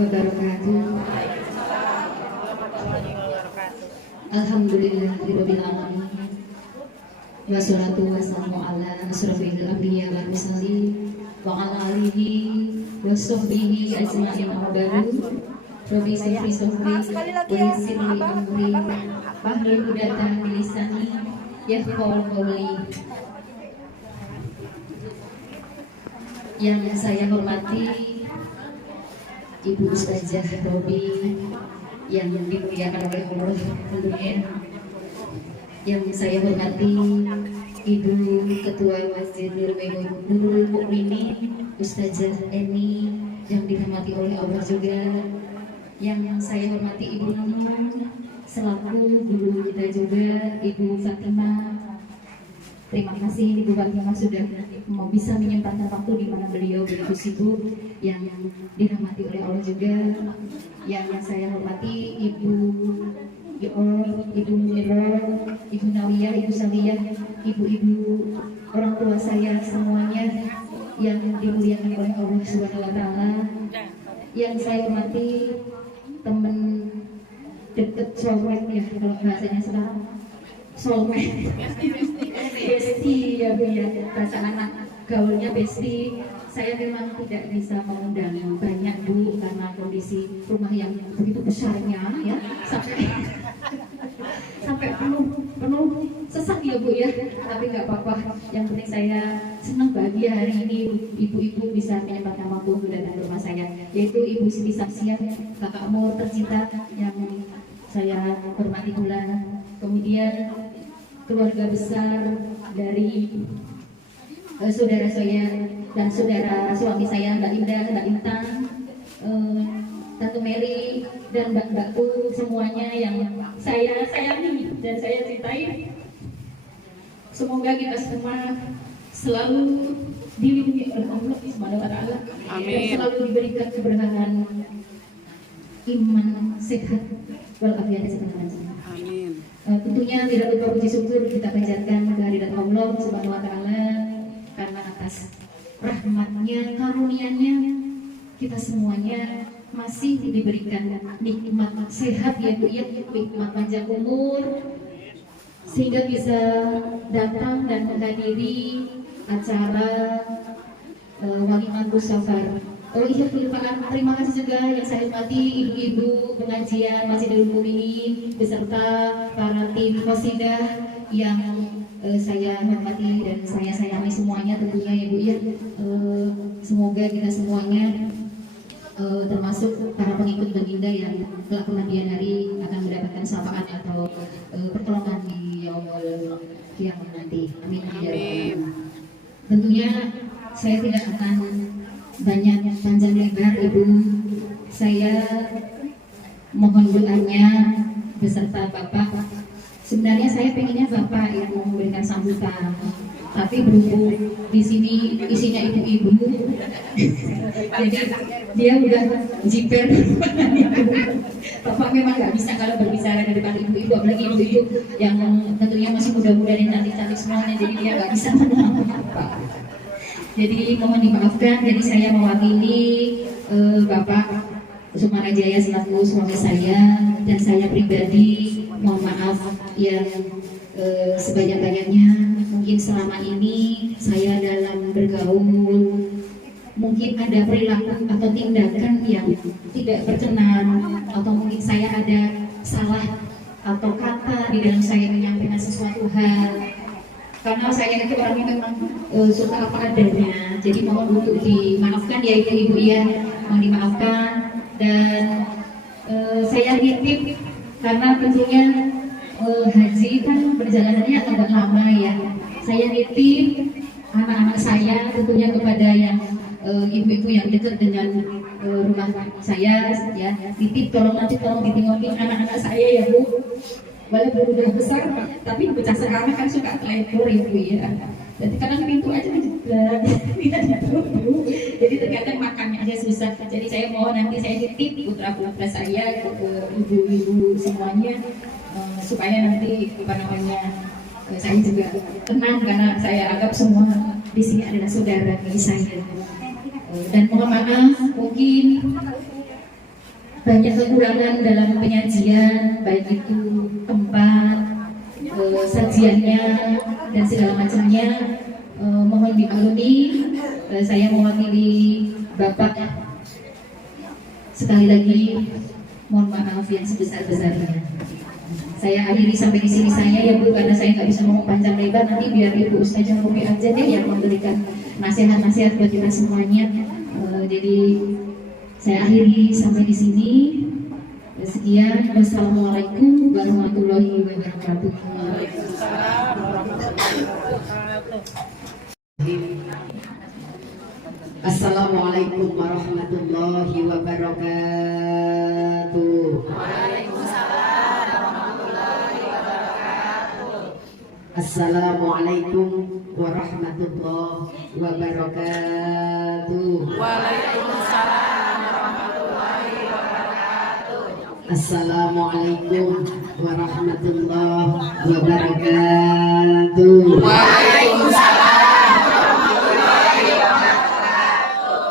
wabarakatuh. Alhamdulillahirabbil alamin. Wassalatu wassalamu ala asrofil anbiya wal mursalin wa ala alihi washabbihi ajmain abadu. Rabbi sifri sofri wa yassirli amri wahlul 'uqdatam min lisani yafqahu qawli. Yang saya hormati Ibu Ustazah Robi yang dimuliakan oleh Allah tentunya. Yang saya hormati Ibu Ketua Masjid Nurul Mukminin Ustazah Eni yang dirahmati oleh Allah juga. Yang saya hormati Ibu Nunung selaku guru kita juga, Ibu Fatimah. Terima kasih Ibu Fatimah sudah mau bisa menyempatkan waktu di mana beliau begitu sibuk. Yang dirahmati oleh Allah juga. Yang saya hormati Ibu Ibu Mira, Ibu Nawiyah, Ibu Samiyah, ibu-ibu orang tua saya semuanya yang dimuliakan oleh Allah Subhanahu wa taala. Yang saya hormati teman deket soulmate ya, kalau bahasanya sekarang soulmate. Besti ya Bu ya, bahasa anak gaulnya besti. Saya memang tidak bisa mengundang banyak Bu karena kondisi rumah yang begitu besarnya ya, sampai penuh sesak ya Bu ya. Tapi nggak apa-apa, yang penting saya senang bahagia hari ini ibu-ibu bisa menyempatkan waktu datang ke rumah saya, yaitu Ibu Siti Samsiah, kakak Mur tercinta yang saya hormati pula. Kemudian keluarga besar dari saudara saya dan saudara suami saya, Mbak Indah, Mbak Intan, Tante Mary dan mbak-mbakku semuanya yang saya sayangi dan saya cintai. Semoga kita semua selalu dilindungi oleh Allah Subhanahu wa taala dan selalu diberikan keberkahan iman, sehat, walafiat segala macam. Amin. Tentunya tidak lupa puji syukur kita panjatkan kehadirat Allah Subhanahu wa taala karena atas rahmatnya, karunia-Nya kita semuanya masih diberikan nikmat sehat ya Bu ya, nikmat panjang umur, sehingga bisa datang dan menghadiri acara Walimatus Safar. Oh iya, terima kasih juga yang saya hormati ibu-ibu pengajian Masjidil Mukminin beserta para tim Qasidah yang saya hormati dan saya sayangi semuanya tentunya ya Bu ya. Semoga kita semuanya termasuk para pengikut baginda yang kelak kemudian hari akan mendapatkan syafaat atau pertolongan di yaumul kiamat nanti. Amin. Amin. Tentunya saya tidak akan banyak panjang lebar Ibu. Saya mohon doanya beserta Bapak. Sebenarnya saya pengennya Bapak yang mau memberikan sambutan, tapi berhubung di sini isinya ibu-ibu, jadi dia udah jiper. Bapak memang nggak bisa kalau berbicara di depan ibu-ibu, apalagi ibu-ibu yang tentunya masih muda-muda dan cantik-cantik semuanya, jadi dia nggak bisa menang Bapak. Jadi mohon dimaafkan, jadi saya mewakili Bapak Sumarajaya selaku suami saya dan saya pribadi mohon maaf yang sebanyak-banyaknya. Mungkin selama ini saya dalam bergaul mungkin ada perilaku atau tindakan yang tidak berkenan, atau mungkin saya ada salah atau kata di dalam saya menyampaikan sesuatu hal. Karena saya itu orangnya memang suka apa adanya, jadi mohon untuk dimaafkan ya ibu-ibu ya, mohon dimaafkan. Dan saya nitip karena tentunya haji kan perjalanannya agak lama ya. Saya nitip anak-anak saya tentunya kepada yang ibu-ibu yang dekat dengan rumah saya ya, titip tolong ditengok anak-anak saya ya Bu. Walaupun udah besar, tapi bocah sekarang kan suka telepon Ibu ya. Jadi kadang pintu aja menjeblak, tidak ditutup. Jadi terkadang makannya aja susah. Jadi saya mohon nanti saya titip putra-putra saya ke ibu-ibu semuanya supaya nanti saya juga tenang karena saya anggap semua di sini adalah saudara bagi saya. Dan mohon maaf mungkin banyak kekurangan dalam penyajian, baik itu tempat, sajiannya dan segala macamnya. Mohon dimaklumi, saya mewakili Bapak sekali lagi mohon maaf yang sebesar-besarnya. Saya akhiri sampai di sini saya ya Bu, karena saya nggak bisa ngomong panjang lebar, nanti biar Ibu Ustazah Romi aja deh yang memberikan nasihat-nasihat buat kita semuanya. Jadi saya akhiri sampai di sini. Sekian, wassalamualaikum warahmatullahi wabarakatuh. Assalamualaikum warahmatullahi wabarakatuh. Waalaikumsalam warahmatullahi wabarakatuh. Assalamualaikum warahmatullahi wabarakatuh. Waalaikumsalam warahmatullahi wabarakatuh. Assalamualaikum warahmatullahi wabarakatuh. Waalaikumsalam warahmatullahi wabarakatuh.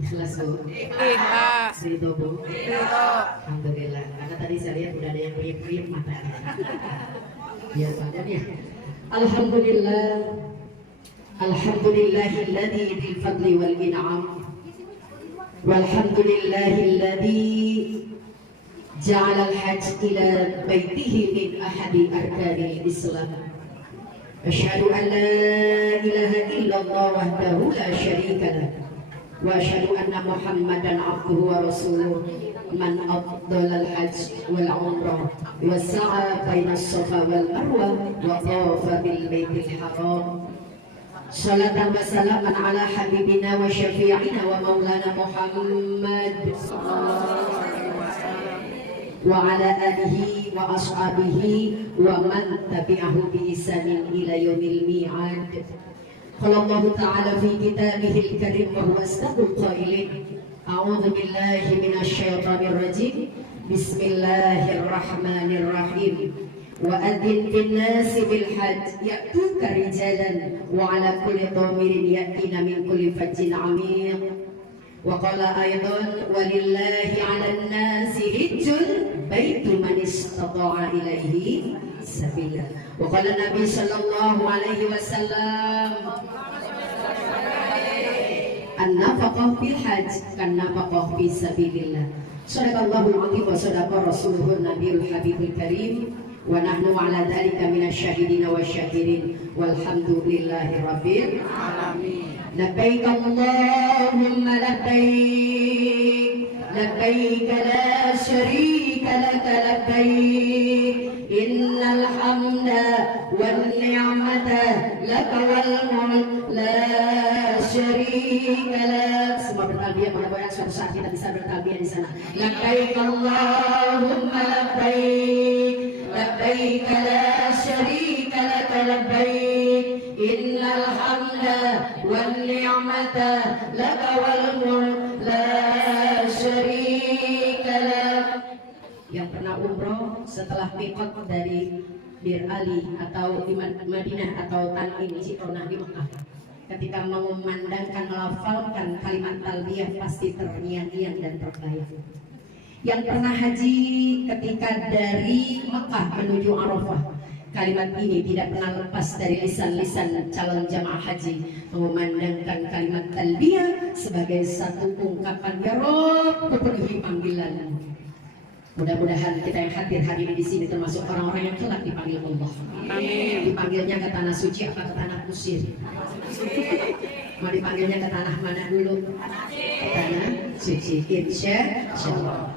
Ikhlas Bu? Ikhlas. Ridho Bu? Ridho. Alhamdulillah. Karena tadi saya lihat udah ada yang kriip-kriip matanya. Biar badan ya. Alhamdulillah. Alhamdulillahilladzi dzil fadli wal in'am. Walhamdulillahilladzi ja'ala al-hajj ila baitihi min ahadi arkanil Islam. Asyhadu an la ilaha illallah wahdahu la syarika lah. Wa asyhadu anna Muhammadan abduhu wa rasuluh. Man afdalal hajj wal umrah wa sa'a baina as-safa wal marwah wa tawafa bil baitil haram. Salatan wa salaman ala habibina wa syafi'ina wa maulana Muhammad wa ala alihi wa ashabihi wa man tabi'ahu bi ihsanin ila yaumil mi'ad. Qala Allah ta'ala fi kitabihil karim wa huwa asdaqul qailin. A'udzu billahi minasy syaithanir rajim. Bismillahirrahmanirrahim. Wa adzin fin nasi bil hajj ya'tuka rijalan wa 'ala kulli dhamirin ya'tina min kulli fajjin 'amiq. Wa qala aidan walillahi 'alan nasi hajjul baiti man istata'a ilaihi sabila. Wa qala Nabi sallallahu alaihi wasallam an-nafaqah fil hajj kan nafaqah fi sabilillah. Shadaqallahul 'azim wa shadaqa rasuluhun nabiyul habibul karim. Wa nahnu ala dhalika minasyahidin wa syakirin walhamdulillahi rabbil alamin. Labbaik Allahumma labbaik, labbaik la syarika laka labbaik, innal hamda wan ni'mata laka wal mulk la syarika lak. Semua bertalbiyah, mudah-mudahan suatu saat kita bisa bertalbiyah di sana. Labbaik Allahumma labbaik, labbaik la syarika laka labbaik, innal hamda wan ni'mata laka wal mulk la syarika lak. Yang pernah umroh setelah miqat dari Bir Ali atau di Madinah atau Tan'im Citonah di Mekah, ketika mengumandangkan melafalkan kalimat talbiyah pasti terngiang-ngiang dan terbayang. Yang pernah haji ketika dari Mekah menuju Arafah, kalimat ini tidak pernah lepas dari lisan-lisan calon jamaah haji, mengumandangkan kalimat talbiyah sebagai satu ungkapan ya Rabb, kupenuhi panggilan. Mudah-mudahan kita yang hadir hari ini di sini termasuk orang-orang yang kelak dipanggil Allah. Amin. Dipanggilnya ke tanah suci apa ke tanah kusir? Mau dipanggilnya ke tanah mana dulu? Ke tanah suci. Insya Allah.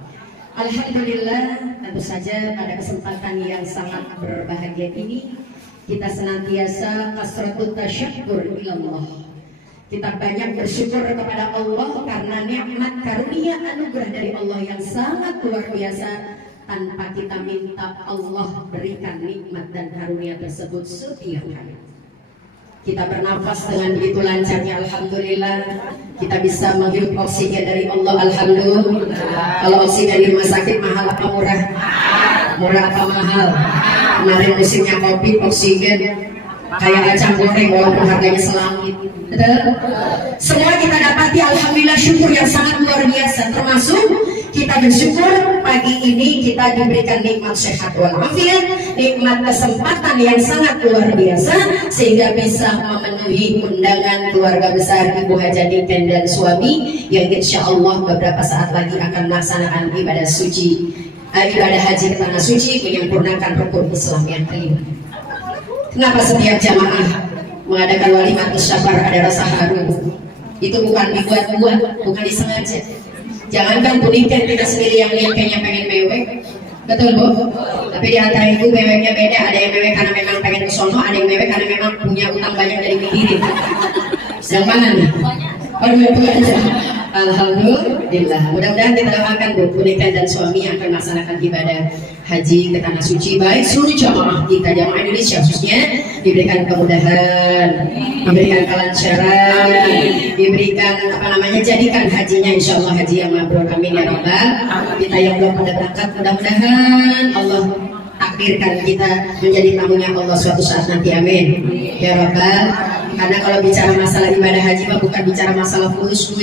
Alhamdulillah, tentu saja pada kesempatan yang sangat berbahagia ini kita senantiasa kasratut tasyakkur ilallah. Kita banyak bersyukur kepada Allah karena nikmat karunia anugerah dari Allah yang sangat luar biasa. Tanpa kita minta, Allah berikan nikmat dan karunia tersebut setiap hari. Kita bernafas dengan begitu lancarnya, alhamdulillah. Kita bisa menghirup oksigen dari Allah, alhamdulillah. Kalau oksigen dari rumah sakit mahal apa murah? Murah apa mahal? Kemarin musimnya kopi, oksigen kayak kacang goreng walaupun harganya selangit. Semua kita dapati alhamdulillah syukur yang sangat luar biasa, termasuk kita bersyukur pagi ini kita diberikan nikmat sehat walafiat, nikmat kesempatan yang sangat luar biasa sehingga bisa memenuhi undangan keluarga besar Ibu Haja Dinten dan suami yang insya Allah beberapa saat lagi akan melaksanakan ibadah suci, ibadah haji ke tanah suci menyempurnakan rukun Islam yang kelima. Kenapa setiap jamaah mengadakan walimat syafar ada rasa haru? Itu bukan dibuat-buat, bukan disengaja. Jangankan pernikahan kita sendiri yang lihat kayaknya pengen mewek, betul Bu? Tapi di antara itu meweknya beda. Ada yang mewek karena memang pengen ke sono, ada yang mewek karena memang punya utang banyak dari mikirin. Yang mana nih? Itu aja. Alhamdulillah. Mudah-mudahan kita doakan Bu pernikahan dan suami yang akan melaksanakan ibadah haji ke tanah suci, baik seluruh jamaah kita, jamaah Indonesia khususnya, diberikan kemudahan, diberikan kelancaran, diberikan jadikan hajinya insya Allah haji yang mabrur, amin ya rabbal. Kita yang belum pada berangkat mudah-mudahan Allah takdirkan kita menjadi tamunya Allah suatu saat nanti, amin ya rabbal. Karena kalau bicara masalah ibadah haji bukan bicara masalah fulus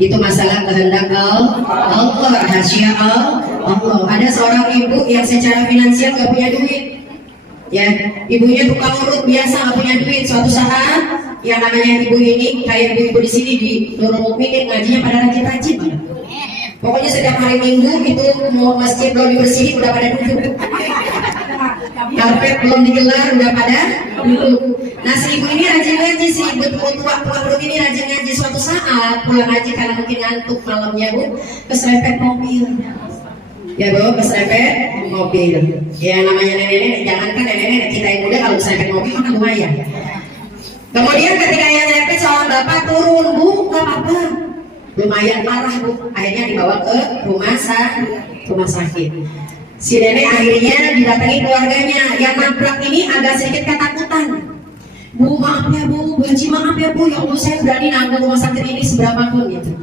itu masalah kehendak Allah, rahasia Allah. Ada seorang ibu yang secara finansial gak punya duit, ya, ibunya tukang urut biasa gak punya duit. Suatu saat yang namanya ibu ini kayak ibu di sini di Nurul Mukminin ngajinya pada rajin-rajin. Pokoknya setiap hari Minggu itu mau masjid belum dibersihin udah pada duduk, karpet belum digelar udah pada duduk. Nah si ibu ini rajin-rajin, si ibu tua ini rajin ngaji. Suatu saat pulang ngaji karena mungkin ngantuk malamnya Bu, keserempet mobil. Ya Bu, keserempet mobil. Ya namanya nenek-nenek, jangankan nenek-nenek, kita yang muda kalau keserempet mobil kan lumayan. Kemudian ketika yang nyerempet seorang bapak turun, Bu, gak apa-apa. Lumayan parah Bu, akhirnya dibawa ke rumah sakit. Si nenek akhirnya didatangi keluarganya. Yang nabrak ini agak sedikit ketakutan. Bu maaf ya Bu, Bu Haji maaf ya Bu, ya Allah saya berani nanggung rumah sakit ini seberapapun gitu.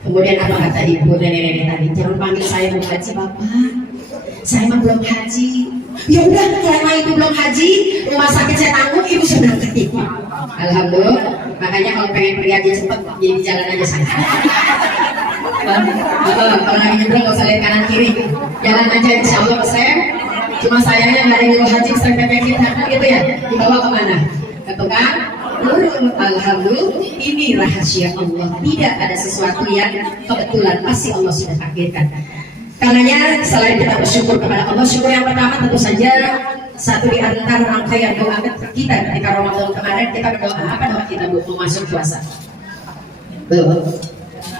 Kemudian apa kata ibu nenek-nenek tadi? Jangan panggil saya Bu Haji Bapak, saya mah belum haji. Ya udah, selama itu belum haji, rumah sakit saya tanggung, ibu sudah berangkat. Alhamdulillah. Makanya kalau pengen pergi haji cepat, jadi jalan aja sana. Kalau lagi nyebrang nggak usah lihat kanan kiri, jalan aja insya Allah pesem. Cuma sayangnya nggak ada yang haji sampai pepet gitu ya, dibawa kemana? Ke tukang urut. Alhamdulillah, ini rahasia Allah. Tidak ada sesuatu yang kebetulan, pasti Allah sudah takdirkan. Karenanya selain kita bersyukur kepada Allah, syukur yang pertama tentu saja satu di antara rangkaian doa kita ketika Ramadan kemarin kita berdoa. Apa doa kita Bu? Mau masuk puasa.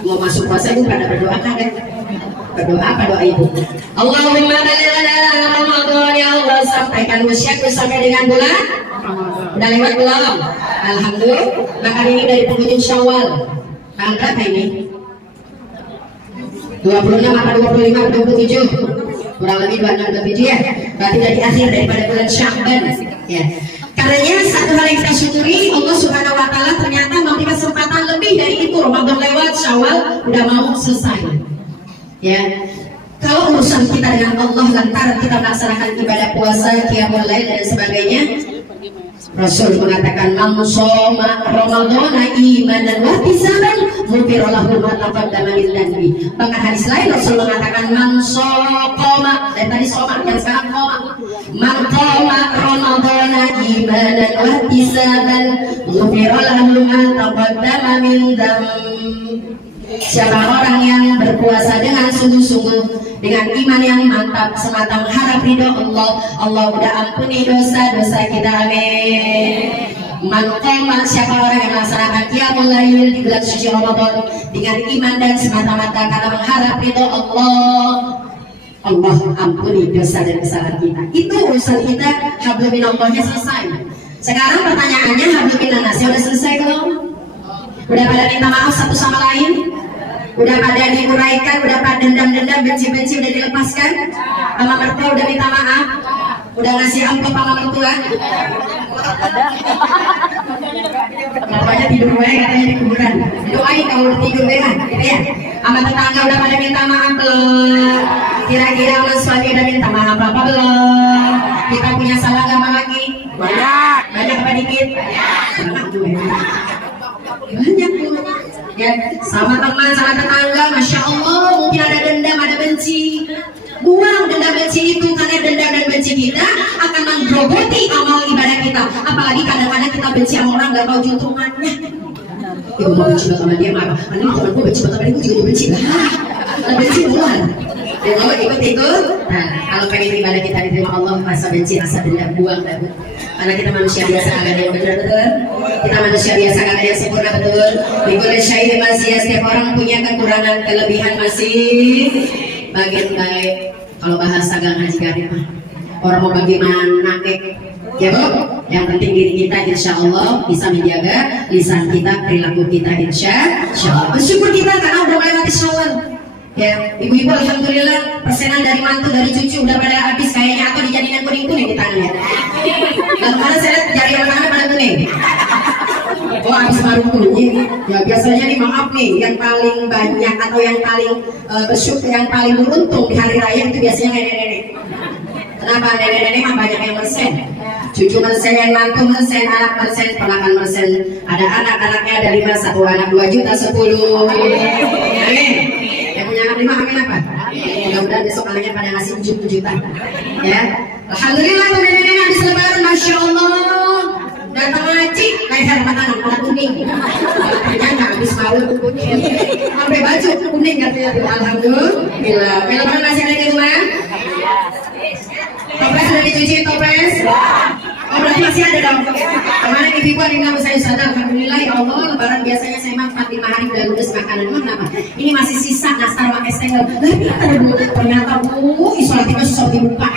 Mau masuk puasa Ibu pada berdoa kan? Berdoa apa doa Ibu? Allahumma balighna Ramadan ya Allah, sampaikan wasiatku sampai dengan bulan. Udah lewat belum? Alhamdulillah. Maka ini dari penghujung Syawal. Tanggal berapa ini? 26 atau 25 atau 27, kurang lebih 26 27 ya. Berarti dari akhir daripada bulan Sya'ban ya. Karenanya satu hal yang kita syukuri, Allah Subhanahu wa taala ternyata memberi kesempatan lebih dari itu. Ramadan lewat, Syawal udah mau selesai. Ya. Kalau urusan kita dengan Allah lantaran kita melaksanakan ibadah puasa, qiyamul lail dan sebagainya, Rasul mengatakan man shoma Ramadhana imanan wa ihtisaban ghufira lahu ma taqaddama min dhanbi. Bahkan hadis lain Rasul mengatakan man shoma, dan tadi shoma yang sekarang qoma. Man qoma Ramadhana imanan wa ihtisaban ghufira lahu ma taqaddama min dhanbi. Siapa orang yang berpuasa dengan sungguh-sungguh, dengan iman yang mantap, semata mengharap ridho Allah, Allah udah ampuni dosa-dosa kita, amin. Man siapa orang yang melaksanakan qiyamul lail di bulan suci Ramadan dengan iman dan semata-mata karena mengharap ridho Allah, Allah ampuni dosa dan kesalahan kita. Itu urusan kita, hablum minallahnya selesai. Sekarang pertanyaannya, hablum minannasnya udah selesai belum? Udah pada minta maaf satu sama lain? Udah pada diuraikan, udah pada dendam-dendam, benci-benci udah dilepaskan? Sama mertua udah minta maaf? Udah ngasih amplop sama mertua? Mertuanya tidur gue katanya di kuburan. Doain kalau udah tidur kan, gitu ya. Sama tetangga udah pada minta maaf belum? Kira-kira sama suami udah minta maaf apa belum? Kita punya salah gak sama lagi? Banyak. Banyak apa dikit? Banyak tuh ya, sama teman, sama tetangga, masya Allah mungkin ada benci sama orang nggak tahu juntungannya. Ibu mau benci sama dia apa? Nanti temanku benci sama temanku juga benci lah. Benci duluan. Dia mau ikut-ikut. Nah, kalau pengen ibadah kita diterima Allah, rasa benci, rasa dendam buang dah. Karena kita manusia biasa, agak ada yang benar betul. Kita manusia biasa, agak ada yang sempurna betul. Bikul syahid masih, setiap orang punya kekurangan, kelebihan masih. Bagian baik. Kalau bahasa gang haji karib orang mau bagaimana ya Bu, yang penting diri kita insya Allah bisa menjaga lisan kita, perilaku kita insya Allah. Bersyukur kita karena udah melewati Syawal. Ya, ibu-ibu alhamdulillah persenan dari mantu dari cucu udah pada habis kayaknya, atau dijadiin kuning-kuning di tangannya. Dan kemarin saya lihat jari tangannya pada kuning. Oh, habis baru kuning. Ya biasanya nih maaf nih, yang paling banyak atau yang paling bersyukur, yang paling beruntung di hari raya itu biasanya nenek-nenek. Kenapa? Nenek-nenek mah banyak yang mersen. Cucu mersen, mantu mersen, anak mersen, ponakan mersen. Ada anak-anaknya ada 5, 1 anak 2 juta 10. Amin. Yang punya anak 5 amin apa? Mudah-mudahan besok anaknya pada ngasih 7 juta. Ya. Alhamdulillah nenek-nenek habis lebaran, masya Allah. Datang ngaji, leher makanan warna kuning. Ternyata habis malu kuning. Sampai baju kuning katanya. Alhamdulillah. Lebaran masih ada di rumah? Toples sudah dicuci toples? Oh berarti masih ada dong. Kemarin ibu-ibu ada yang saya sadar. Alhamdulillah ya Allah, lebaran biasanya saya makan 4-5 hari udah ludes makanan. Emang kenapa? Ini masih sisa nastar pakai stengel. Ternyata isolatifnya susah dibuka.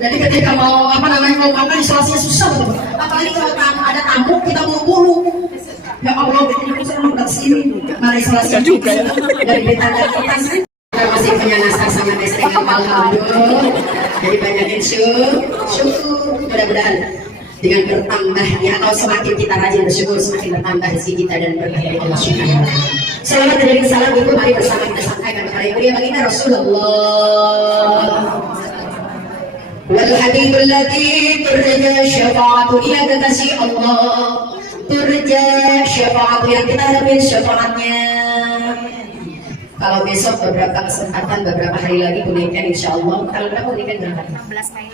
Jadi ketika mau mau makan isolasinya susah betul. Apalagi kalau ada tamu kita buru-buru. Ya Allah, ini bisa udah sini. Mari isolasi juga dari betanda kita sih. Kita masih punya nastar sama stengel alhamdulillah. Jadi banyak syukur. Mudah-mudahan dengan bertambahnya atau semakin kita rajin bersyukur, semakin bertambah rezeki kita dan berkah dari Allah Subhanahu wa taala. Selamat dan salam itu mari bersama kita sampaikan kepada Ibu yang baginda Rasulullah. Wal habibul ladzi turja syafa'atu, dia kekasih Allah. Turja syafa'atu, yang kita harapin syafaatnya. Kalau besok beberapa kesempatan, beberapa hari lagi kuningkan insya Allah. Tanggal berapa kuningkan berangkat?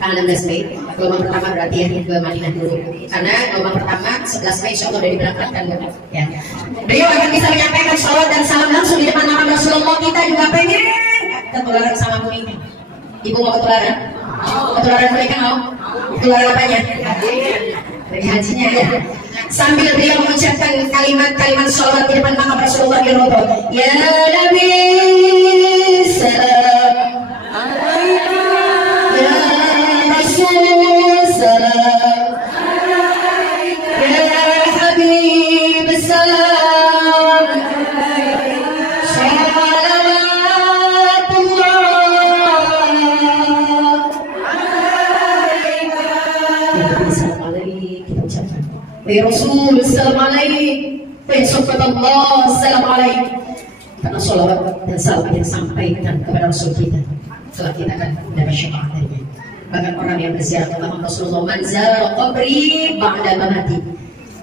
Tanggal 16 Mei. Gelombang pertama berarti ya ke Madinah dulu. Karena gelombang pertama 11 Mei insya Allah sudah diberangkatkan. Ya. Beliau akan bisa menyampaikan salawat dan salam langsung di depan nama Rasulullah. Kita juga pengen ketularan sama kuningkan. Ibu mau ketularan? Ketularan kuningkan mau? Ketularan apanya? Dari hajinya ya. Sambil beliau mengucapkan kalimat-kalimat salawat di depan makam Rasulullah di Rodo. Ya Nabi salam alaika, ya Rasul salam alaika, ya Habib salam salawatullah alaika. Ya Rasul salam alaik, ya Subhanallah salam alaik. Karena salawat dan salam yang disampaikan kepada Rasul kita, telah kita akan dapat syafaat darinya. Bahkan orang yang berziarah ke makam Rasulullah, man zara qabri ba'da mamati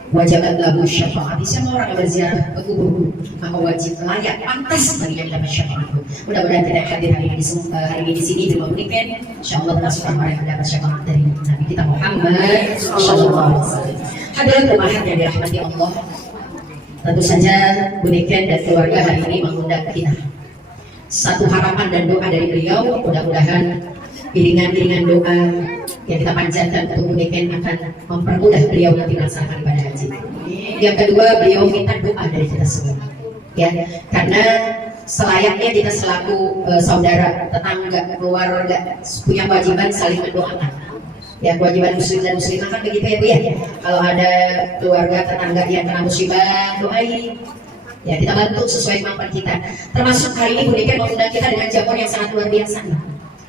wajabat lahu syafaat. Siapa orang yang berziarah ke kuburku, maka wajib layak pantas bagi yang dapat syafaatku. Mudah-mudahan tidak hadir hari ini di sini di rumah Uniken. Insyaallah termasuk orang yang dapat syafaat dari Nabi kita Muhammad sallallahu alaihi wasallam. Hadirin jemaah yang dirahmati Allah, tentu saja Uniken dan keluarga hari ini mengundang kita. Satu harapan dan doa dari beliau, mudah-mudahan iringan-iringan doa yang kita panjatkan untuk Uniken akan mempermudah beliau nanti melaksanakan ibadah haji. Yang kedua, beliau minta doa dari kita semua, ya, karena selayaknya kita selaku saudara, tetangga, keluarga punya kewajiban saling mendoakan. Ya, kewajiban muslim dan muslimah kan begitu ya Bu ya. Kalau ada keluarga tetangga yang kena musibah, doain. Ya, kita bantu sesuai kemampuan kita. Termasuk hari ini Uniken mengundang kita dengan jamuan yang sangat luar biasa.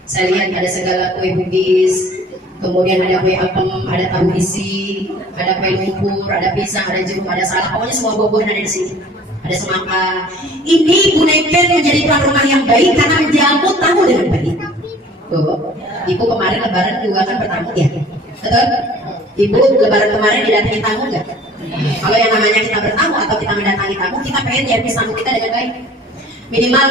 Saya lihat ada segala kue bugis, kemudian ada kue apem, ada tahu isi, ada kue lumpur, ada pisang, ada jeruk, ada salak. Pokoknya semua buah-buahan ada di sini. Ada semangka. Ini Uniken menjadi tuan rumah yang baik karena menjamu tamu dengan baik. Tuh, Ibu kemarin lebaran juga kan bertamu ya, betul? Ibu lebaran kemarin didatangi tamu nggak? Kalau yang namanya kita bertamu atau kita mendatangi tamu, kita pengen nyervis tamu kita dengan baik. Minimal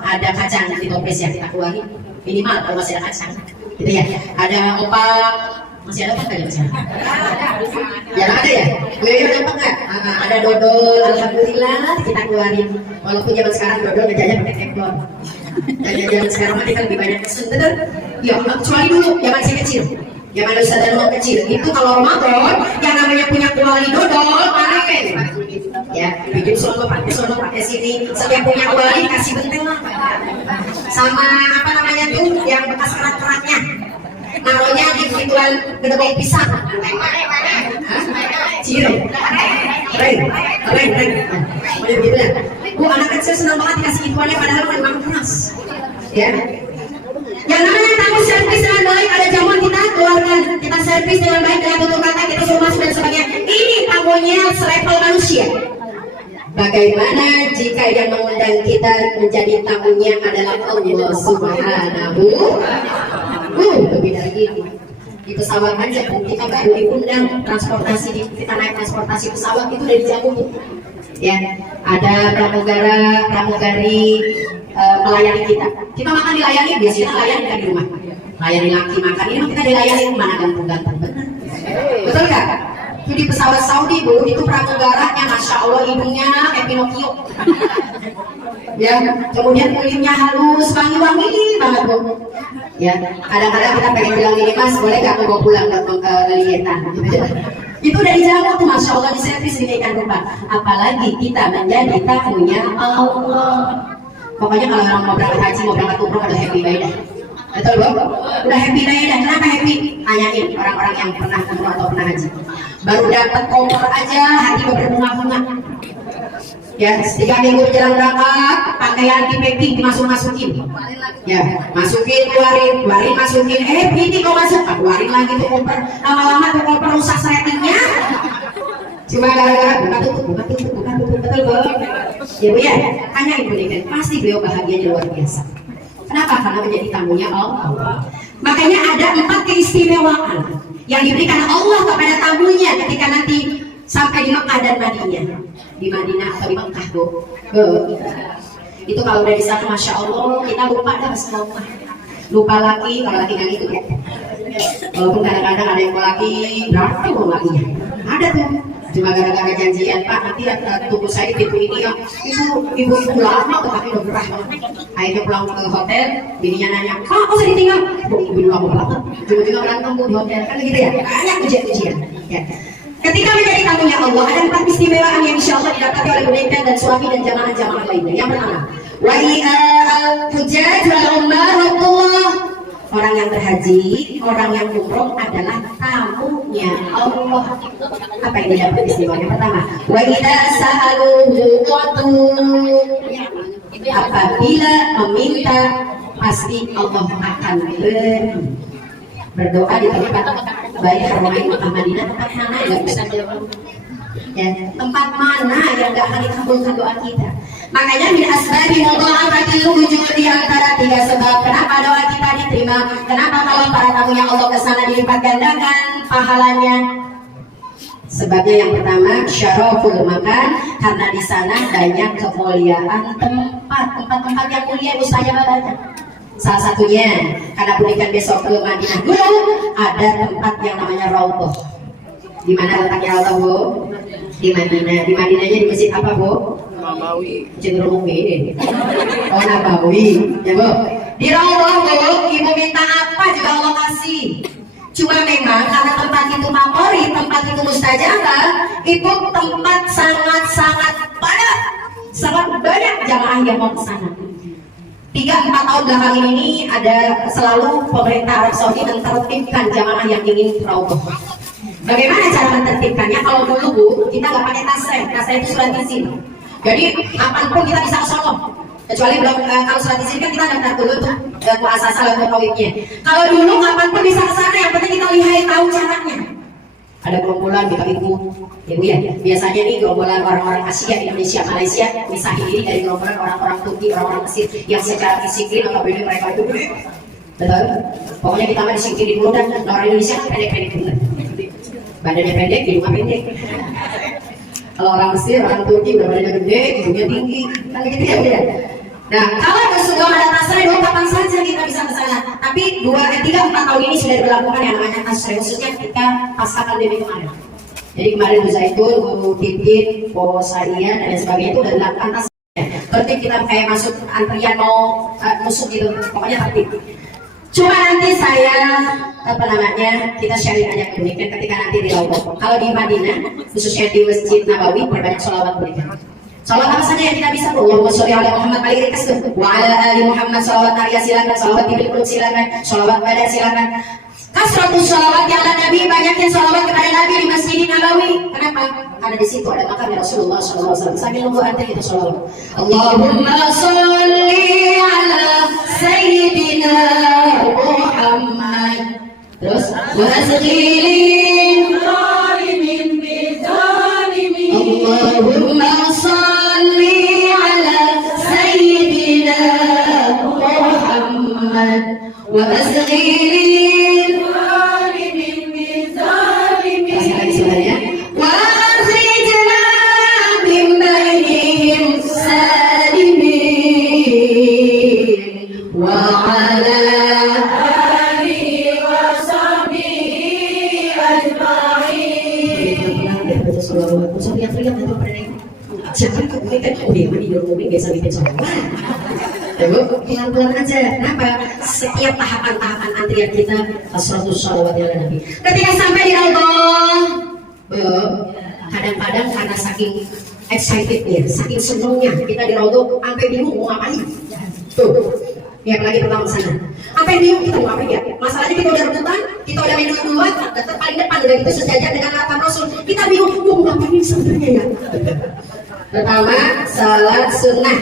ada kacang di toples yang kita keluarin. Minimal kalau masih ada kacang, gitu ya. Ada opak, Masih ada apa nggak di sana? Ya ada ya? Beliau ada apa nggak? Ada dodol, alhamdulillah kita keluarin. Walaupun zaman sekarang dodol ngejanya pakai teflon. Dan zaman sekarang mah kita lebih banyak pesen, bener? Ya, kecuali dulu zaman saya kecil. Zaman Ustaz dan kecil itu kalau Ramadan yang namanya punya kuali dodol panen. Ya, bikin sono pakai sini. Setiap punya kuali kasih benteng lah. Sama apa namanya tuh yang bekas kerat-keratnya. Naruhnya di gituan gedebok pisang. Cire. Reng. Begitu ya. Bu, anak kecil senang banget dikasih gituannya padahal memang keras. Ya. Yang namanya tamu servis dengan baik, ada jamuan kita keluarkan, kita servis dengan baik dengan tutur kata, kita suruh masuk dan sebagainya. Ini tamunya selevel manusia. Bagaimana jika yang mengundang kita menjadi tamunya adalah Allah Subhanahu? Lebih dari itu. Di pesawat aja pun kita baru diundang transportasi, kita naik transportasi pesawat itu dari jauh. Ya, ada pramugari melayani kita. Kita makan dilayani, biasanya layani kan di rumah. Layani laki makan, ini kita dilayani mana ganteng-ganteng, benar? Betul nggak? Itu di pesawat Saudi Bu, itu pramugaranya, masya Allah hidungnya kayak Pinocchio. Ya, kemudian kulitnya halus, wangi-wangi banget Bu. Ya, kadang-kadang kita pengen bilang ini Mas, boleh nggak mau pulang ke Lietan? Itu dari jauh tuh, masya Allah diservis demikian rupa. Apalagi kita menjadi tamunya Allah. Pokoknya kalau orang mau berangkat haji, mau berangkat umroh udah happy banget. Betul Bu? Udah happy banget. Kenapa happy? Tanyain orang-orang yang pernah umroh atau pernah haji. Baru dapat koper aja hati berbunga-bunga. Ya, 3 minggu menjelang berangkat, pakaian di packing dimasukin. Ya, masukin, keluarin, masukin. Ini kok masuk? Keluarin lagi tuh koper. Lama-lama tuh koper rusak settingnya. Cuma gara-gara buka tutup, betul Bu? Ya Bu ya, hanya ibu kan pasti beliau bahagianya luar biasa. Kenapa? Karena menjadi tamunya Allah. Makanya ada 4 keistimewaan yang diberikan Allah kepada tamunya ketika nanti sampai di Mekah dan Madinah. Di Madinah atau di Mekah Bu. Itu kalau udah di sana, masya Allah kita lupa dah semua. Lupa laki, kalau laki nggak gitu ya. Walaupun kadang-kadang ada yang mau laki, berapa mau lakinya? Ada tuh. Cuma gara-gara janjian Pak, nanti tunggu saya di pintu ini ya. Ibu lama tetapi udah gerah. Akhirnya pulang ke hotel, bininya nanya, Pak, kok saya ditinggal? Ibu lama banget. Juga berantem di hotel, kan gitu ya. Banyak ujian-ujian. Ya. Ketika menjadi tamunya Allah, ada 4 istimewaan yang insya Allah didapati oleh boneka dan suami dan jamaah-jamaah lainnya. Yang pertama, hujjaj wal umrah, orang yang berhaji, orang yang umroh adalah tamunya Allah. Apa yang didapat istimewa? Yang pertama, wa idza sa'aluhu apabila meminta pasti Allah akan beri. Berdoa di tempat baik Haramain Mekah Madinah, tempat mana yang nggak bisa jawab? Ya, tempat mana yang nggak akan dikabulkan doa kita? Makanya min asbabi mudha'afatil wujud di antara 3 sebab kenapa doa kita diterima. Kenapa kalau para tamunya Allah ke sana dilipat gandakan pahalanya? Sebabnya yang pertama syaraful makan, karena di sana banyak kemuliaan tempat yang mulia usahanya banyak. Salah satunya karena berikan besok ke Madinah dulu ada tempat yang namanya Raudhah. Di mana letaknya Raudhah Bu? Di Madinah. Di Madinahnya di masjid apa Bu? Nabawi. Cenderung ini. Oh Nabawi, ya Bu. Di Raudhah Bu, ibu minta apa juga Allah kasih. Cuma memang karena tempat itu favorit, tempat itu mustajabah, itu tempat sangat banyak jamaah yang mau ke sana. 3-4 tahun belakangan ini ada selalu pemerintah Arab Saudi menertibkan jamaah yang ingin Raudhah. Bagaimana cara menertibkannya? Kalau dulu Bu, kita nggak pakai tasreh itu surat izin. Jadi kapanpun kita bisa ke sono. Kecuali belum kalau surat izin kan kita daftar dulu tuh muasasah atau kawinnya. Kalau dulu kapanpun bisa ke sana, yang penting kita lihat tahu caranya. Ada gerombolan kita ibu, ya Bu ya. Biasanya nih gerombolan orang-orang Asia, Indonesia, Malaysia misahin diri dari gerombolan orang-orang Turki, orang-orang Mesir yang secara disiplin atau beda mereka itu betul. Pokoknya kita mah disiplin dulu dan orang Indonesia kan pendek-pendek bener. Badannya pendek, hidungnya pendek. Kalau orang Mesir, orang Turki badannya gede, hidungnya tinggi, kan gitu ya Bu ya. Nah, kalau musuh belum ada tasreh, kapan saja kita bisa ke sana. Tapi 3-4 tahun ini sudah diberlakukan yang namanya tasreh, khususnya ketika pasca pandemi kemarin. Jadi kemarin Bu Zaitun, Bu Titin, Bu Saiya dan sebagainya itu udah dilakukan tasreh. Tertib kita kayak masuk antrian mau musuh gitu, pokoknya tertib. Cuma nanti saya kita sharing aja demikian ketika nanti di Lampung. Kalau di Madinah, khususnya di Masjid Nabawi, perbanyak sholawat demikian. Sholawat apa saja yang kita bisa? Allahumma sholli ala Muhammad paling ringkas tuh. Wa ala ali Muhammad, sholawat Arya silakan, sholawat Ibil Qulub silakan, sholawat Badar silakan. Kasratus sholawat ya ala Nabi, banyakin sholawat kepada Nabi di Masjid Nabawi. Kenapa? Karena di situ ada makam Rasulullah SAW. Sambil nunggu antri kita sholawat. Allahumma sholli ala Sayyidina Muhammad. Terus wasqilin zalimin bizalimin. Allahumma sholli ala Sayyidina Muhammad wasqilin zalimin bizalimin. Masih lagi suaranya. Wa akhrijna min bainihim salimin wa ala pelan-pelan aja. Kenapa? Setiap tahapan-tahapan antrian kita 100 sholawat ya Nabi. Ketika sampai di Raudhah, kadang-kadang karena saking excitednya, saking senangnya kita di Raudhah, sampai bingung mau ngapain. Tuh, ya apalagi pertama sana. Sampai bingung kita mau ngapain ya. Masalahnya kita udah rebutan, kita udah main duluan, daftar paling depan udah gitu sejajar dengan makam Rasul. Kita bingung mau ngapain sebenarnya ya. Pertama, salat sunnah.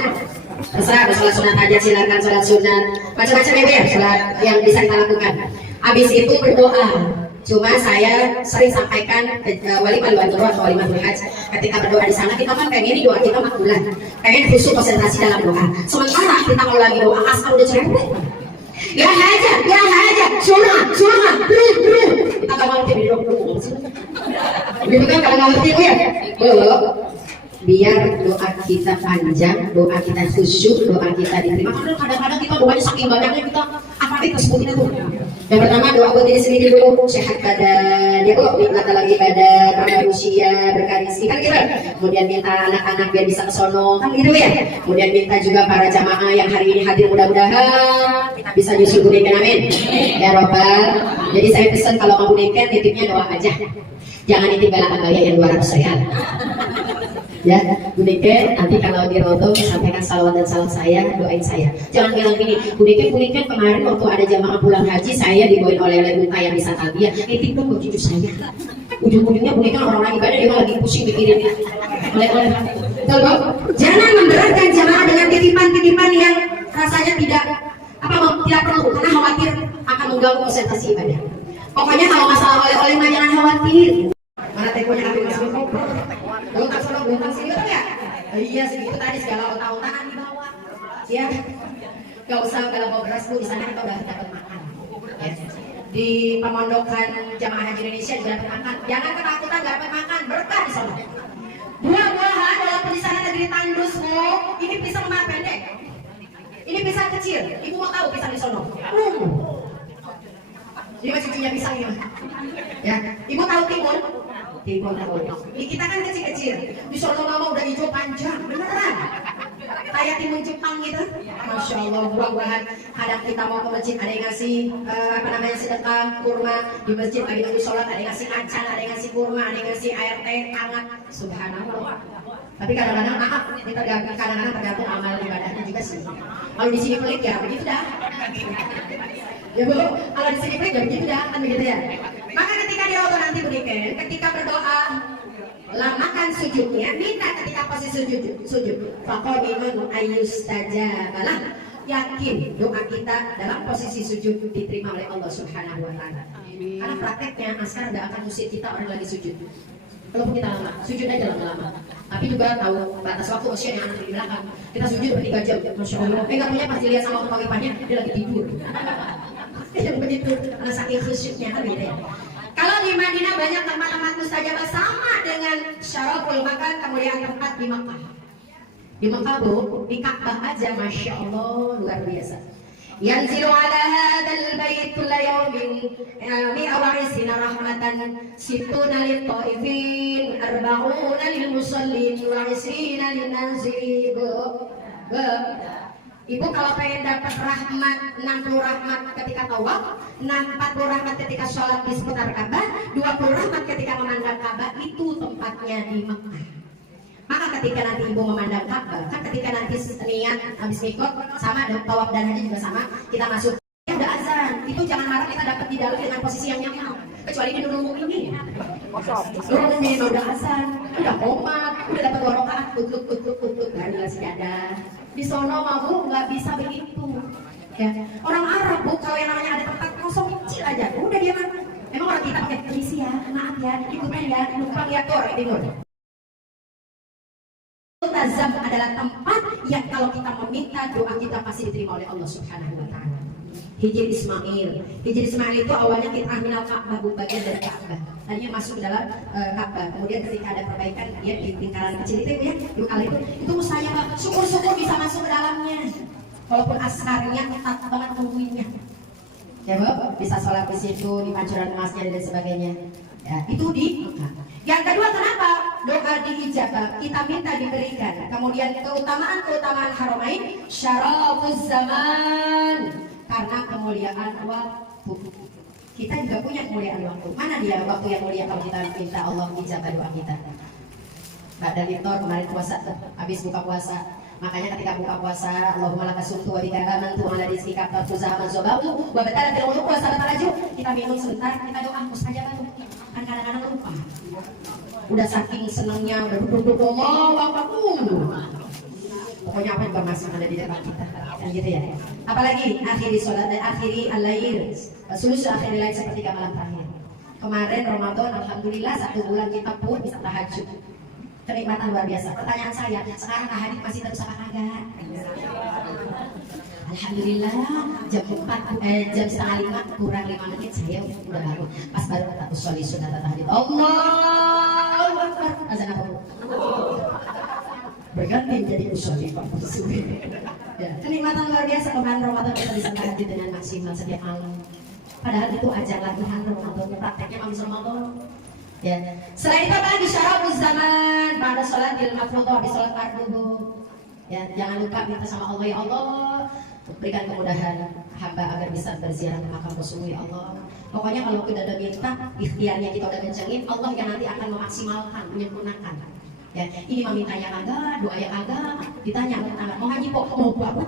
Terserah, salat sunat aja silakan, salat sunat macam-macam ya, salat yang bisa kita lakukan. Habis itu berdoa. Cuma saya sering sampaikan walimatul wadhu atau walimatul hajj, ketika berdoa di sana kita kan pengen ini doa kita makbulah, pengen khusyuk konsentrasi dalam doa. Sementara kita kalau lagi doa asal udah cerewet, ya haja, surah, kita gak ngerti di doa. Gitu kan kalau nggak ngerti ya, biar doa kita panjang, doa kita khusyuk, doa kita diterima. Karena kadang-kadang kita doanya saking banyaknya kita apa itu sebutin itu. Yang pertama doa buat diri sendiri dulu, sehat badan, ya kok minta lagi badan, berkah usia, berkah rezeki kan gitu. Kemudian minta anak-anak biar bisa kesono kan gitu ya. Kemudian minta juga para jamaah yang hari ini hadir mudah-mudahan kita bisa nyusul bunikan, amin. Ya Robbal. Jadi saya pesan kalau mau bunikan titipnya doa aja, jangan nitip balapan bayar yang 200 real. Ya, Buniken, nanti kalau di Roto sampaikan salawat dan salam saya, doain saya. Jangan bilang gini, Buniken kemarin waktu ada jamaah pulang haji, saya dibawain oleh Bunta yang bisa talbiyah, nitip dong buat cucu saya. Ujung-ujungnya Buniken orang lagi ibadah, dia lagi pusing mikirin oleh-oleh. Betul, jangan memberatkan jamaah dengan titipan-titipan yang rasanya tidak perlu, karena khawatir akan mengganggu konsentrasi ibadah. Pokoknya kalau masalah oleh-oleh mah jangan khawatir. Mana tekonya habis masuk koper. Gontang sana, gontang sini, betul ya? Iya sih, itu tadi segala otak-otakan di bawah. Ya, gak usah kalau bawa beras bu, di sana kita udah dapat makan. Ya. Di pemondokan jamaah haji Indonesia juga dapat makan. Jangan ketakutan gak dapat makan, berkah di sana. Buah-buahan walaupun di sana negeri tandus bu, ini pisang lemah pendek. Ini pisang kecil, ibu mau tahu pisang di sana? Ini masih cucunya pisang ya. Ya, ibu tahu timun? Timun tahu. Ini kita kan kecil-kecil. Di Solo nama udah hijau panjang, beneran. Kayak timun Jepang gitu. Masya Allah, buah-buahan. Kadang kita mau ke masjid ada yang ngasih sedekah kurma. Di masjid lagi nunggu sholat ada yang ngasih acan, ada yang ngasih kurma, ada yang ngasih air teh hangat. Subhanallah. Tapi kadang-kadang maaf, ini kadang-kadang tergantung amal ibadahnya juga sih. Kalau di sini pelit ya begitu dah. Ya bu, kalau di sini pelit ya begitu dah, kan begitu ya. Maka ketika di auto nanti berikan, ketika berdoa, lamakan sujudnya, minta ketika posisi sujud. Faqadimun ayyustajabalah. Yakin doa kita dalam posisi sujud diterima oleh Allah Subhanahu wa taala. Karena prakteknya askar tidak akan usir kita orang lagi sujud. Walaupun kita lama, sujud aja lama-lama. Tapi juga tahu batas waktu usia yang ada di belakang. Kita sujud 3 jam, Masya Allah. Nggak punya pasti lihat sama orang iparnya, dia lagi tidur. Yang begitu, karena saking khusyuknya kan gitu ya. Kalau di Madinah banyak tempat-tempat mustajabah sama dengan syaraful makan, kemuliaan tempat di Makkah. Di Mekah Bu, di Ka'bah aja Masya Allah luar biasa. Yanzilu ala hadzal bait kulla yawmin mi'a wa 'ishrina rahmatan sittuna lit ta'ifin arba'una lil musallin wa 'ishrina lin nazirin. Ibu kalau pengen dapat rahmat, 60 rahmat ketika tawaf, 40 rahmat ketika sholat di seputar Ka'bah, 20 rahmat ketika memandang Ka'bah, itu tempatnya di Mekah. Maka ketika nanti ibu memandang Ka'bah, kan ketika nanti niat habis mikot sama dong, tawaf dan haji juga sama, kita masuk ya udah azan, itu jangan marah kita dapat di dalam dengan posisi yang nyaman, kecuali di nurul mukminin. Nurul mukminin udah azan, udah komat, udah dapat 2 rakaat, tutup, baru sejadah. Di sono mabu nggak bisa begitu. Ya. Orang Arab Bu, kalau yang namanya ada tempat kosong kecil aja, udah dia mana? Emang orang kita pakai permisi ya, maaf ya, ikutan ya, numpang ya, orang timur. Multazam adalah tempat yang kalau kita meminta doa kita pasti diterima oleh Allah Subhanahu wa taala. Hijr Ismail itu awalnya kita minal Ka'bah, bagian dari Ka'bah. Tadinya masuk ke dalam Ka'bah. Kemudian ketika ada perbaikan dia di lingkaran kecil itu ya, kali itu usahanya Pak, syukur-syukur bisa masuk ke dalamnya. Walaupun askarnya ketat banget nungguinnya. Ya Bu, bisa sholat di situ, di pancuran emasnya dan sebagainya. Ya, itu di Mekah. Yang kedua, kenapa doa diijabah? Kita minta diberikan. Kemudian keutamaan Haramain, syarafuz zaman, karena kemuliaan waktu. Kita juga punya kemuliaan waktu. Mana dia waktu yang mulia kalau kita minta Allah ijabah doa kita? Ba'da iftar kemarin puasa, habis buka puasa. Makanya ketika buka puasa, Allahumma lakasumtu wa bika amantu ala rizqika tarfuzaha man zabatu wa batala fil wudu wa salat alaju. Kita minum sebentar, kita doa mustajabah tuh. Kan kadang-kadang lupa. Udah saking senangnya, udah duduk Allahu Akbar. Pokoknya apa yang bermaksud ada di depan kita. Kan gitu ya. Apalagi akhiri sholat dan akhiri al-lail. Sulus akhiri lain seperti malam terakhir. Kemarin Ramadan alhamdulillah 1 bulan kita pun bisa tahajud. Kenikmatan luar biasa. Pertanyaan saya, sekarang tahajud masih terus apa kagak? Alhamdulillah jam 4 jam setengah 5 kurang 5 menit saya udah baru pas baru kata usolli sunat tahajud. Allahu Akbar. Azan apa Bu? Berganti jadi usolli Pak. Ya, kenikmatan luar biasa kemarin Ramadan kita bisa tahajud dengan maksimal setiap malam. Padahal itu ajar latihan Ramadan, prakteknya habis Ramadan. Ya. Selain itu apa lagi syarafuz zaman pada sholat mafruḍah, habis sholat fardu. Ya, jangan lupa minta sama Allah, ya Allah berikan kemudahan hamba agar bisa berziarah ke makam Rasulullah, ya Allah. Pokoknya kalau kita udah minta, ikhtiarnya kita udah kencengin, Allah yang nanti akan memaksimalkan, menyempurnakan. Ya, ini meminta yang agak, doa yang agak, ditanya mau haji kok, mau apa?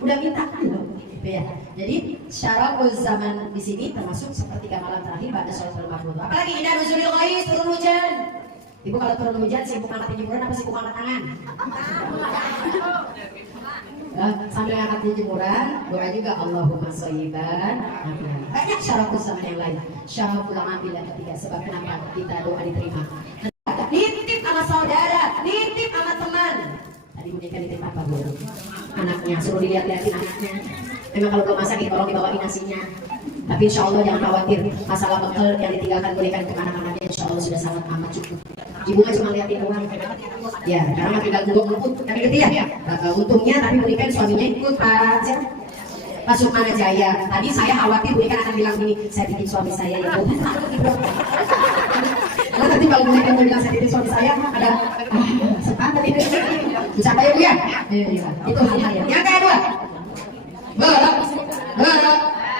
Udah minta, ya. Jadi syarafuz zaman di sini termasuk sepertiga malam terakhir pada sholat al-mafruḍah. Apalagi indah nuzulil ghaiz, turun hujan. Ibu kalau turun hujan sibuk angkat jemuran apa sibuk angkat tangan? Sambil angkat jemuran, doa juga Allahumma shayyiban nafi'an. Banyak syarafuz zaman yang lain. Syaraful amal yang ketiga, sebab kenapa kita doa diterima. Nitip sama saudara, nitip sama teman. Tadi menikah nitip apa Bu? Anaknya, suruh dilihat-lihatin anaknya. Memang kalau belum masak, tolong dibawain nasinya. Tapi insya Allah jangan khawatir, masalah bekal yang ditinggalkan berikan ke anak-anaknya, insya Allah sudah sangat amat cukup. Ibu mah cuma liatin doang. Ya, karena tinggal gubuk kan gitu ya. Untungnya tapi berikan suaminya ikut Pak Pak Sukmana Jaya. Tadi saya khawatir berikan akan bilang gini, saya titip suami saya ya Bu. Karena nanti kalau berikan bilang saya titip suami saya ada sepakat itu. Bisa ya Bu ya? Itu hal-hal yang kedua.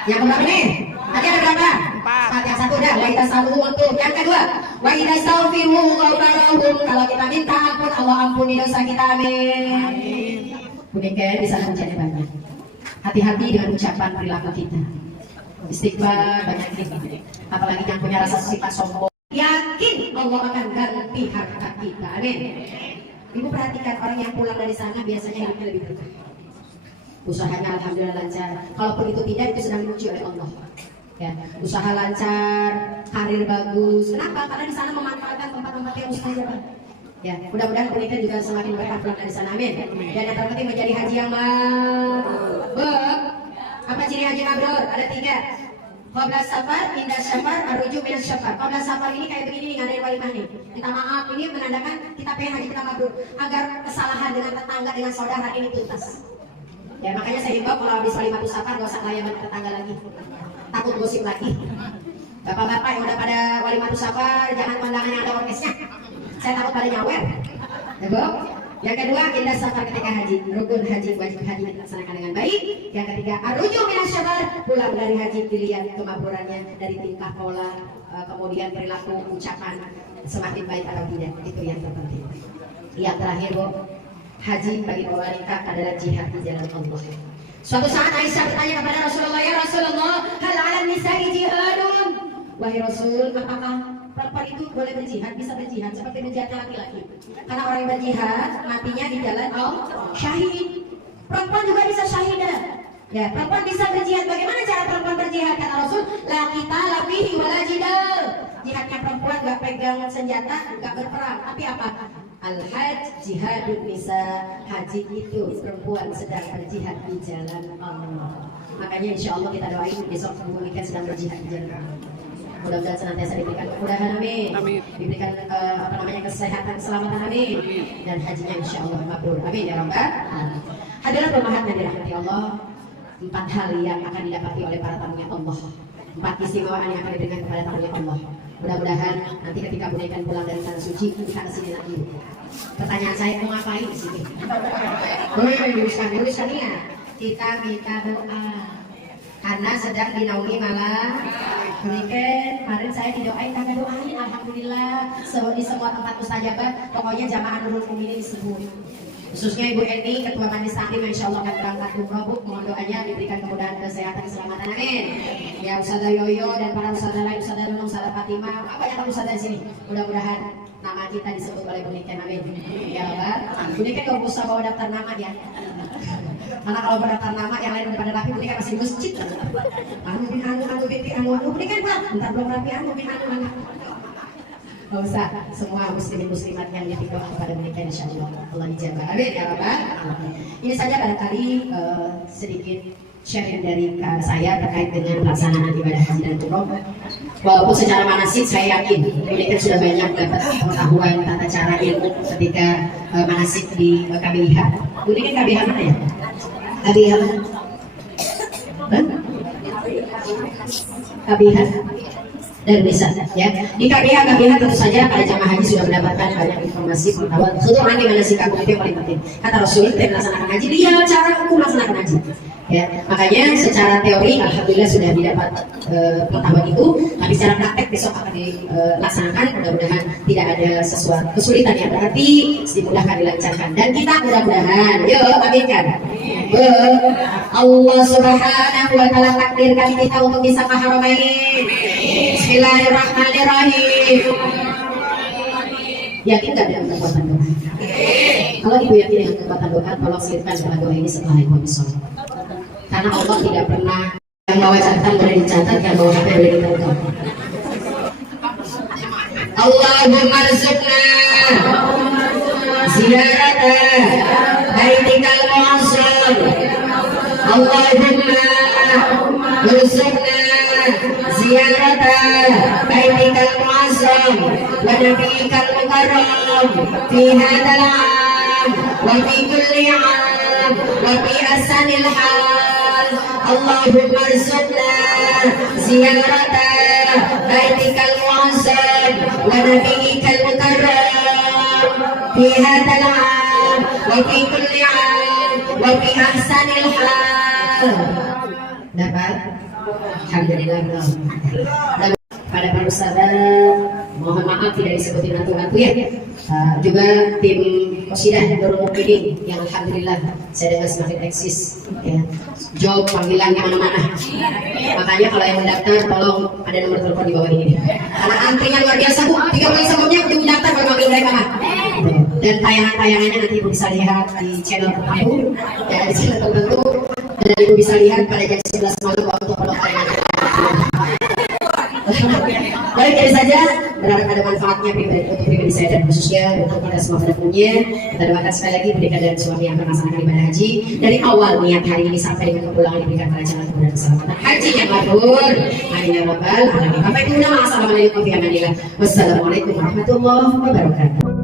Yang keberapa nih? Tadi ada berapa? 4. Yang satu udah. Wa idza salu untuk. Yang kedua, wa idza saufimu ghafarahum. Kalau kita minta ampun, Allah ampuni dosa kita. Amin. Budikan bisa hujannya banyak. Hati-hati dengan ucapan perilaku kita. Istighfar banyak ini. Apalagi yang punya rasa sifat sombong. Yakin Allah akan ganti harta kita. Amin. Ibu perhatikan orang yang pulang dari sana biasanya hidupnya lebih berkah. Usahanya alhamdulillah lancar. Kalaupun itu tidak, itu sedang diuji oleh Allah. Ya, usaha lancar, karir bagus. Kenapa? Karena di sana memanfaatkan tempat-tempat yang mustajab. Ya, mudah-mudahan pernikahan juga semakin berkah pulang dari sana. Amin. Dan yang terpenting menjadi haji yang mabrur. Apa ciri haji mabrur? Ada 3. Qabla safar, indah syafar, arruju minas syafar. Qabla safar ini kayak begini nih, ngadain walimah nih. Minta maaf, ini menandakan kita pengen haji kita mabrur agar kesalahan dengan tetangga, dengan saudara ini tuntas. Ya makanya saya himbau kalau habis walimatus safar gak usah layanan tetangga lagi. Takut gosip lagi. Bapak-bapak yang udah pada walimatus safar, jangan pandangan yang ada orkesnya. Saya takut pada nyawer. Ya, Bu? Yang kedua, indah safar ketika haji. Rukun haji, wajib haji dilaksanakan dengan baik. Yang ketiga, arruju minas syafar, pulang dari haji dilihat kemabrurannya dari tingkah pola, kemudian perilaku, ucapan semakin baik atau tidak. Itu yang terpenting. Yang terakhir, Bu, haji bagi wanita adalah jihad di jalan Allah. Suatu saat Aisyah bertanya kepada Rasulullah, ya Rasulullah, hal 'alan nisa'i jihadun? Wahai Rasul, apakah perempuan itu boleh berjihad, bisa berjihad seperti berjihadnya laki-laki? Karena orang yang berjihad matinya di jalan Allah, syahid. Perempuan juga bisa syahidah. Ya, perempuan bisa berjihad. Bagaimana cara perempuan berjihad? Kata Rasul, la kita lafihi wala jidal. Jihadnya perempuan gak pegang senjata, gak berperang. Tapi apa? Al-hajj jihadun nisa. Haji itu perempuan sedang berjihad di jalan Allah. Makanya insya Allah kita doain besok weekend sedang berjihad di jalan Allah. Mudah-mudahan senantiasa diberikan kemudahan, amin. Diberikan kesehatan, keselamatan, amin. Dan hajinya insya Allah mabrur, amin ya Rabbal alamin. Hadirin pemirsa yang dirahmati Allah, 4 hal yang akan didapati oleh para tamunya Allah, 4 keistimewaan yang akan diberikan kepada tamunya Allah. Mudah-mudahan nanti ketika boneka pulang dari tanah suci kita kesini lagi. Pertanyaan saya, mau ngapain di sini? Luruskan ya. Kita minta doa karena sedang dinaungi malam. Weekend kemarin saya didoain, kagak doain, alhamdulillah. Di semua tempat mustajabah, pokoknya jamaah Nurul Mukminin disebut. Khususnya Ibu Eni, Ketua Majelis Taklim, insya Allah akan berangkat umroh, Bu. Mohon doanya diberikan kemudahan, kesehatan, keselamatan, amin. Ya Ustazah Yoyo dan para Ustazah lain, Ustazah Nunung, Ustazah Fatimah, banyak Ustazah di sini. Mudah-mudahan nama kita disebut oleh Bu Niken, amin. Ya Allah, Bu Niken gak usah bawa daftar nama ya. Karena kalau berdaftar nama yang lain daripada rapi, Bu Niken masih masjid. Anu bin anu, Bu Niken Pak, bentar belum rapi, anu bin anu. Gak usah, semua muslimin muslimat yang ditinggal kepada mereka insya Allah Allah ijabah, amin ya Rabbal alamin. Ini saja barangkali sedikit sharing dari saya terkait dengan pelaksanaan ibadah haji dan umroh. Walaupun secara manasik saya yakin mereka sudah banyak dapat pengetahuan tata cara ilmu ketika manasik di KBIH. Ini kan KBIH mana ya? KBIH mana? KBIH dan bisa ya. Di KBH tentu saja para jamaah haji sudah mendapatkan banyak informasi pengetahuan khudu'an di mana sikap itu yang paling penting. Kata Rasul, kita melaksanakan haji, dia cara hukum melaksanakan haji. Ya, makanya secara teori alhamdulillah sudah didapat pengetahuan itu, tapi secara praktek besok akan dilaksanakan. Mudah-mudahan tidak ada sesuatu kesulitan yang berarti, dimudahkan, dilancarkan, dan kita mudah-mudahan, yuk aminkan. Allah Subhanahu wa Ta'ala takdirkan kita untuk bisa ke Haramain. Bismillahirrahmanirrahim. Yakin gak dengan kekuatan doa? Kalau ibu yakin dengan kekuatan doa, tolong selipkan dalam doa ini setelah ibu sholat. Karena Allah tidak pernah yang bawa catatan boleh dicatat, yang bawa HP boleh dicatat. Allahumma rzuqna ziyarata baitikal mu'azzam. Allahumma rzuqna ziyarata baitikal mu'azzam wa nabiyyikal mukarram fi hadzal 'am wa fi kulli 'am wa fi ahsanil hal. Allahumma rzuqna ziyarata baitikal mu'azzam wa nabiyyikal mukarram fi hadzal 'am wa fi kulli 'am wa fi ahsanil hal. Dapat? Alhamdulillah. Pada para ustazah, mohon maaf tidak disebutin hantu-hantu ya. Juga tim Qasidah Nurul Mukminin yang alhamdulillah saya dengar semakin eksis ya. Job panggilan di mana-mana. Makanya kalau yang mendaftar tolong ada nomor telepon di bawah ini. Karena antrinya luar biasa Bu, 3 kali sebelumnya untuk mendaftar baru manggil mereka lah. Dan tayangan-tayangannya nanti Ibu bisa lihat di channel tertentu ya, di channel tertentu. Dan Ibu bisa lihat pada jam 11 malam waktu pondok tayangan. Baik, jadi saja berharap ada manfaatnya untuk pribadi saya dan khususnya untuk kita semua pada umumnya. Kita doakan sekali lagi berikan dari suami yang akan melaksanakan ibadah haji dari awal niat hari ini sampai dengan kepulangan diberikan kelancaran dan keselamatan haji yang mabrur. Amin ya rabbal alamin. Bapak Ibu, assalamualaikum warahmatullahi wabarakatuh. Wassalamualaikum warahmatullahi wabarakatuh.